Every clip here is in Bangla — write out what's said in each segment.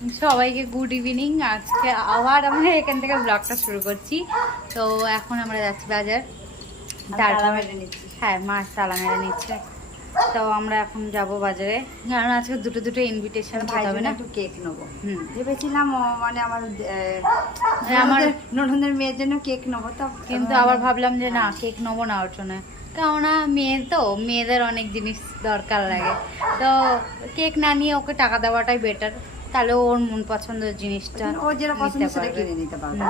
সবাইকে গুড ইভিনিং। আজকে আবার আমরা এখান থেকে ব্লগটা শুরু করছি। তো এখন আমরা যাচ্ছি বাজার, তারপর হ্যাঁ মা তালা মেরে নিচ্ছে। তো আমরা এখন যাব বাজারে, কারণ আজকে দুটো ইনভিটেশন খেতে হবে না, একটু কেক নেবো। ভেবেছিলাম মানে আমার ননদের মেয়ের জন্য কেক নেবো, তো কিন্তু আবার ভাবলাম যে না, কেক নেবো না ওর জন্য, কেননা মেয়ে তো, মেয়েদের অনেক জিনিস দরকার লাগে। তো কেক না নিয়ে ওকে টাকা দেওয়াটাই বেটার, তাহলে ওর মন পছন্দের জিনিসটা ও যেটা পছন্দ সেটা কিনে নিতে পারবে।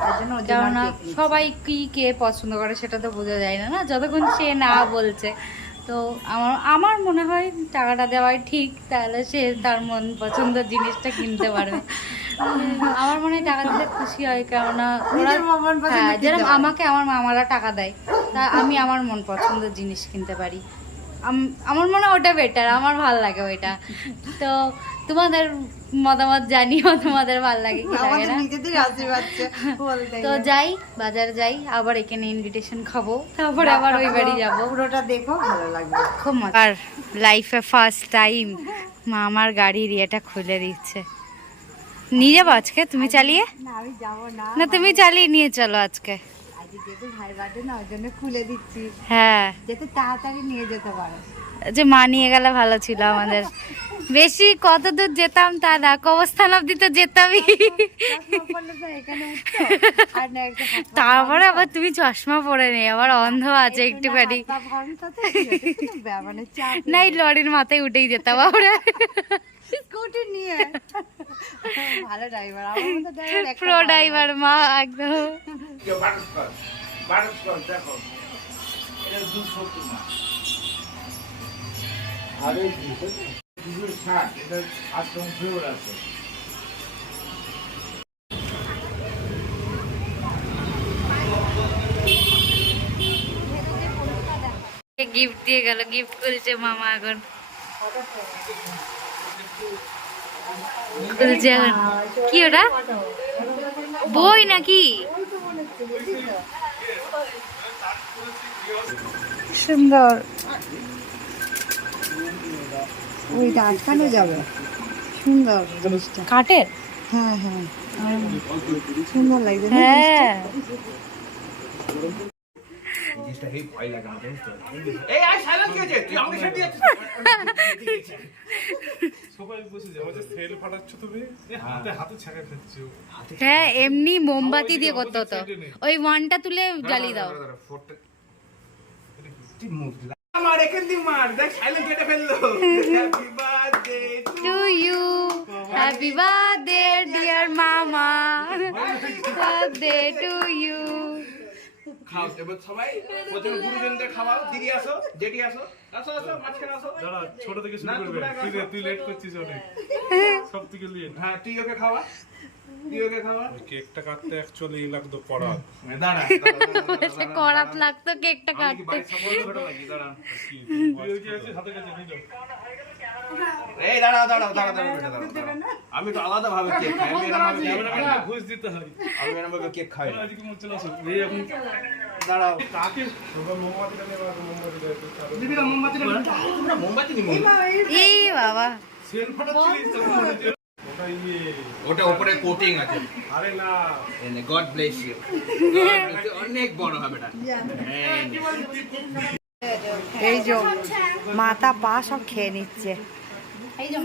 তার জন্য ওর জন্য কেননা কেক নিচ্ছি। সবাই কি কে পছন্দ করে সেটা তো বোঝা যায় না, না যতক্ষণ সে না বলছে। তো আমার মনে হয় টাকাটা দেওয়াই ঠিক, তাহলে সে তার মন পছন্দের জিনিসটা কিনতে পারবে। আমার মনে হয় টাকা দিলে খুশি হয়, কেননা ওরা নিজের মন পছন্দ হ্যাঁ, কিনতে যেরকম পারে। আমাকে আমার মামারা টাকা দেয়, তা আমি আমার মন পছন্দের জিনিস কিনতে পারি। আমার মনে হয় ওটা বেটার, আমার ভাল লাগে ওইটা। তো তোমাদের মতামত জানিও, তোমাদের ভাল লাগে কি লাগে আমাদের না। নিজেদের আশীর্বাদ বলতে তো যাই, বাজারে যাই, আবার এখানে ইনভিটেশন খাবো, তারপরে আবার ওই বাড়ি যাবো। পুরোটা দেখো, ভালো লাগবে। খুব মজা। আর লাইফে ফার্স্ট টাইম মা আমার গাড়ির ইয়েটা খুলে দিচ্ছে। নিয়ে যাবো আজকে, তুমি চালিয়ে? না আমি যাবো না, না তুমি চালিয়ে নিয়ে চলো আজকে। আজকে যেহেতু ভাই বার্থডে না, ওই জন্য খুলে দিচ্ছি, হ্যাঁ, যাতে তাড়াতাড়ি নিয়ে যেতে পারো। যে মা নিয়ে গেলে ভালো ছিল আমাদের। বেশি কত দূর যেতাম তা না, কবস্থান অব্দি তো যেতামই। তারপরে আবার তুমি চশমা পরে নেই, আবার অন্ধ আছে একটুখানি। না, এই লরির মাথায় উঠেই যেতাম আমরা। স্কুটি নিয়ে ভালো ড্রাইভার, আমার মতো ড্রাইভার প্রো ড্রাইভার মা একদম। দেখো এটা 270 মাছ আর এই 260, এটা 8 ফ্লেভার আছে। গিফট দিয়ে গেল, গিফট করেছে মামা, এখন খুলছে এখন। কি ওটা, বই নাকি? সুন্দর, ওইটা আটকানো যাবে, সুন্দর জিনিসটা। কাঠের? হ্যাঁ হ্যাঁ, সুন্দর লাগছে না? হ্যাঁ, জিনিসটা হেই ভয় লাগে আমার, জানিস তো? এই আই সাইলেন্ট কি হয়েছে? তুই আমাকে সাথে যাচ্ছিস? সবাই বসে যাও, যে সেল ফাটাচ্ছ তুমি, হাতে হাতে ছাকা খাচ্ছ। হ্যাঁ এমনি মোমবাতি দিয়ে করতে হতো, ওই ওয়ানটা তুলে জ্বালিয়ে দাও। তুই মুখ দিলা। আমার এখান দিয়ে মার, দেখ সাইলেন্ট কেটে ফেললো। Happy birthday to you, happy birthday dear মামা, বার্থডে টু ইউ। খাও এবার সবাই, প্রথমে গুরুজনদের খাওয়াও। দিদি আসো, জেঠি আসো, আসো আসো, মাঝখানে আসো। দাঁড়া, ছোট থেকে শুরু না, করবে। তোমরা তুই লেট করছিস অনেক, সব থেকে লেট। হ্যাঁ তুই ওকে খাওয়া, তুই ওকে খাওয়া। কেকটা কাটতে অ্যাকচুয়ালি লাগতো পড়া। দাঁড়া সে করাত লাগতো কেকটা কাটতে। ছোট লাগি, দাঁড়া। তুই ওই যে আছিস হাতে কাছে নিল। এই দাঁড়াও দাঁড়াও দাঁড়াও দাঁড়াও বেটা, দাঁড়াও। আমি তো আলাদা ভাবে কেক খাই, আমি এরকম ভাবে কেক খাই না। ঘুষ দিতে হয়। আমি এরকম ভাবে কেক খাই না। আজকে মনে চলে আসো। এই এখন দাঁড়াও। কাকে সবাই মোমবাতিটা নেবা, মোমবাতি দেয়। দিদিরা মোমবাতিটা তোমরা মোমবাতি নিমো। এই বাবা, সেল ফাটাচ্ছিস তো মনে হচ্ছে। ওটা ইয়ে, ওটা উপরে কোটিং আছে। আরে না, গড ব্লেস ইউ। অনেক বড় হবে এটা। এই যে মাথা পা সব খেয়ে নিচ্ছে। এই যে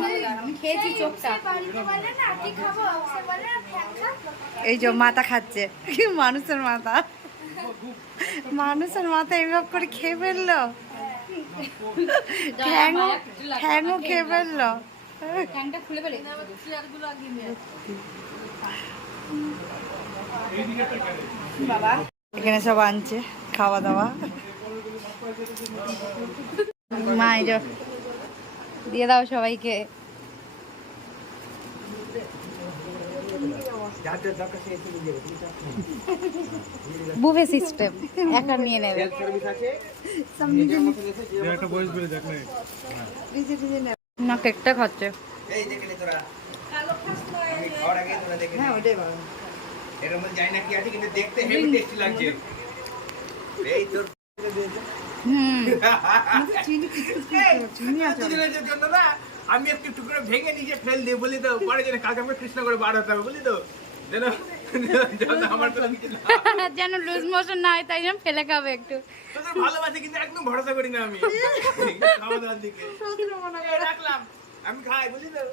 আমি খেয়েছি চোখটা। এই যে মাথা খাচ্ছে, কি মানুষের মাথা, মানুষের মাথা এইভাবে করে খেয়ে ফেললো, ঠ্যাংও খেয়ে ফেললো। ট্যাঙ্কটা খুলে ফেলে। এখানে সব আনছে খাওয়া দাওয়া। মা এই যে দিয়ে দাও সবাইকে। বুফে সিস্টেম, একা নিয়ে নেবে। একটা বয়স বেড়ে যাক না। না কেকটা খাচ্ছে। এই দেখলে তোরা, আমি খাওয়ার আগে তোরা দেখে হ্যাঁ ওটাই ভালো। এর মধ্যে জানি না কি আছে, কিন্তু দেখতে হেভি টেস্টি লাগছে। এই তোর হুম, চিনি কিছু চিনি আছে। দুজনের জন্য না আমি একটু একটু করে ভেঙে নিজে ফেল দিই বলি তো, পরে যেন কালকে আমাকে কৃষ্ণ করে বার হতে হবে বুঝলি তো, যেন যেন আমার কোনো কিছু না হয়। যেন লুজ মোশন না হয়, তাই জন্য ফেলে খাবে একটু। তোদের ভালোবাসে কিন্তু একদম ভরসা করি না আমি খাওয়া দাওয়ার দিকে। এই রাখলাম, আমি খাই বুঝলি তো।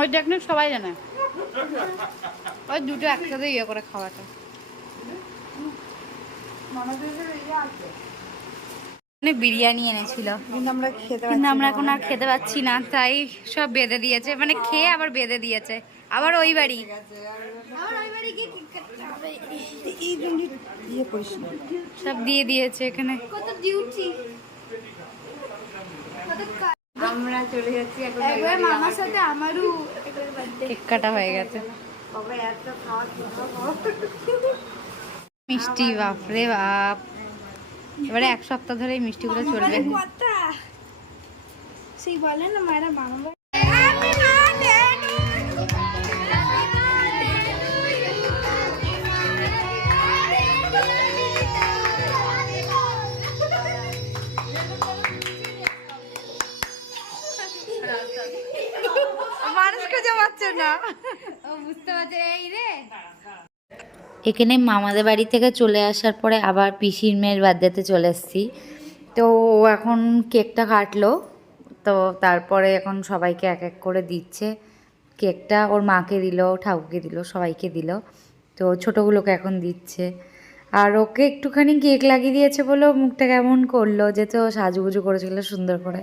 ওই টেকনিক সবাই জানে, ওই দুটো একসাথে ইয়ে করে খাওয়াটা। বিরিয়ানি এনেছিল, কিন্তু আমরা খেতে কিন্তু আমরা এখন আর খেতে পাচ্ছি না, তাই সব বেঁধে দিয়েছে, মানে খেয়ে আবার বেঁধে দিয়েছে। আবার ওই বাড়ি ইয়ে করিস না। সব দিয়ে দিয়েছে এখানে। আমরা চলে যাচ্ছি এখন মামার সাথে আমারও কেক কাটা হয়ে গেছে। বাবা এত খাওয়া মিষ্টি, বাপরে বাপ, এবারে এক সপ্তাহ ধরে এই মিষ্টিগুলো চলবে। কথা সেই বলে না মায়েরা মামা মানুষ খুঁজে পাচ্ছে না। বুঝতে পারছে এই রে। এখানে মামাদের বাড়ি থেকে চলে আসার পরে আবার পিসির মেয়ের বার্থডেতে চলে এসেছি। তো ও এখন কেকটা কাটলো, তো তারপরে এখন সবাইকে এক এক করে দিচ্ছে কেকটা। ওর মাকে দিল, ঠাকুরকে দিল, সবাইকে দিল। তো ছোটোগুলোকে এখন দিচ্ছে। আর ওকে একটুখানি কেক লাগিয়ে দিয়েছে বলে মুখটা কেমন করলো, যেহেতু ও সাজুগুজু করেছিল সুন্দর করে।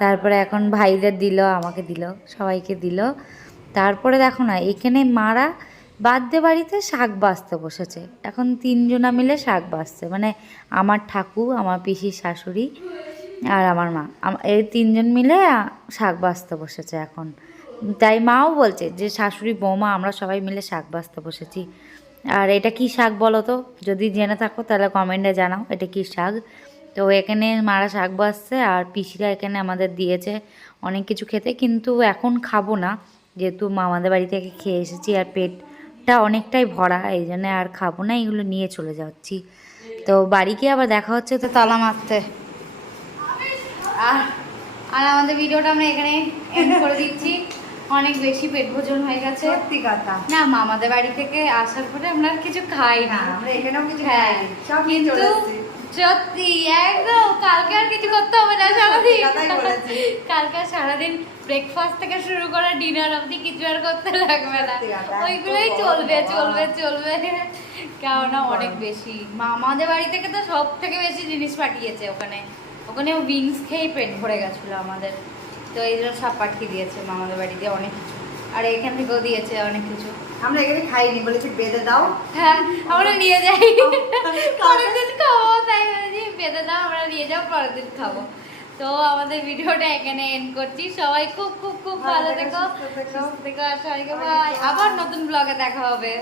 তারপরে এখন ভাইদের দিল, আমাকে দিল, সবাইকে দিল। তারপরে দেখো না, এখানে মারা বার্থডে বাড়িতে শাক বাছতে বসেছে। এখন 3 জনা মিলে শাক বাছছে, মানে আমার ঠাকুর, আমার পিসির শাশুড়ি আর আমার মা, এই 3 জন মিলে শাক বাছতে বসেছে এখন। তাই মাও বলছে যে শাশুড়ি বৌমা আমরা সবাই মিলে শাক বাছতে বসেছি। আর এটা কি শাক বলো তো, যদি জেনে থাকো তাহলে কমেন্টে জানাও এটা কি শাক। তো এখানে মারা শাক বাছছে, আর পিসিরা এখানে আমাদের দিয়েছে অনেক কিছু খেতে, কিন্তু এখন খাবো না, যেহেতু মামাদের বাড়ি থেকে খেয়ে এসেছি আর পেটটা অনেকটাই ভরা, এই জন্য আর খাবো না, এগুলো নিয়ে চলে যাচ্ছি। তো বাড়ি গিয়ে আবার দেখা হচ্ছে তো তালা মারতে। আর আমাদের ভিডিওটা আমরা এখানে এন্ড করে দিচ্ছি, অনেক বেশি পেট ভোজন হয়ে গেছে। সত্যি কথা না, মামাদের বাড়ি থেকে আসার পরে আমরা আর কিছু খাই না, আমরা এখানেও কিছু হ্যাঁ, খাইনি, সব নিয়ে কিন্তু চলে এসেছি। সত্যি একদম কালকে আর কিছু করতে হবে না সারাদিন। কথাই বলেছি। কালকে আর সারাদিন ব্রেকফাস্ট থেকে শুরু করে ডিনার অবধি কিছু আর করতে লাগবে না, সত্যি কথা, ওইগুলোই একদম চলবে বাবা। চলবে চলবে। কেননা অনেক বেশি, মামাদের বাড়ি থেকে তো সব থেকে বেশি জিনিস পাঠিয়েছে। ওখানে ওখানে উইংস খেয়ে পেট ভরে গেছিলো আমাদের, তো এই জন্য সব পাঠিয়ে দিয়েছে মামাদের বাড়ি দিয়ে অনেক কিছু, আর এখান থেকেও দিয়েছে অনেক কিছু। আমরা এখানে খাইনি, বলেছি বেঁধে দাও। হ্যাঁ, আমরা নিয়ে যাই, পরের দিন খাবো, তাই বলেছি বেঁধে দাও, আমরা নিয়ে যাও, পরের দিন খাবো। তো আমাদের ভিডিওটা এখানে এন্ড করছি। সবাই খুব খুব খুব ভালো থেকো, সুস্থ থেকো, আর সবাইকে বাই। আবার নতুন ব্লগে দেখা হবে।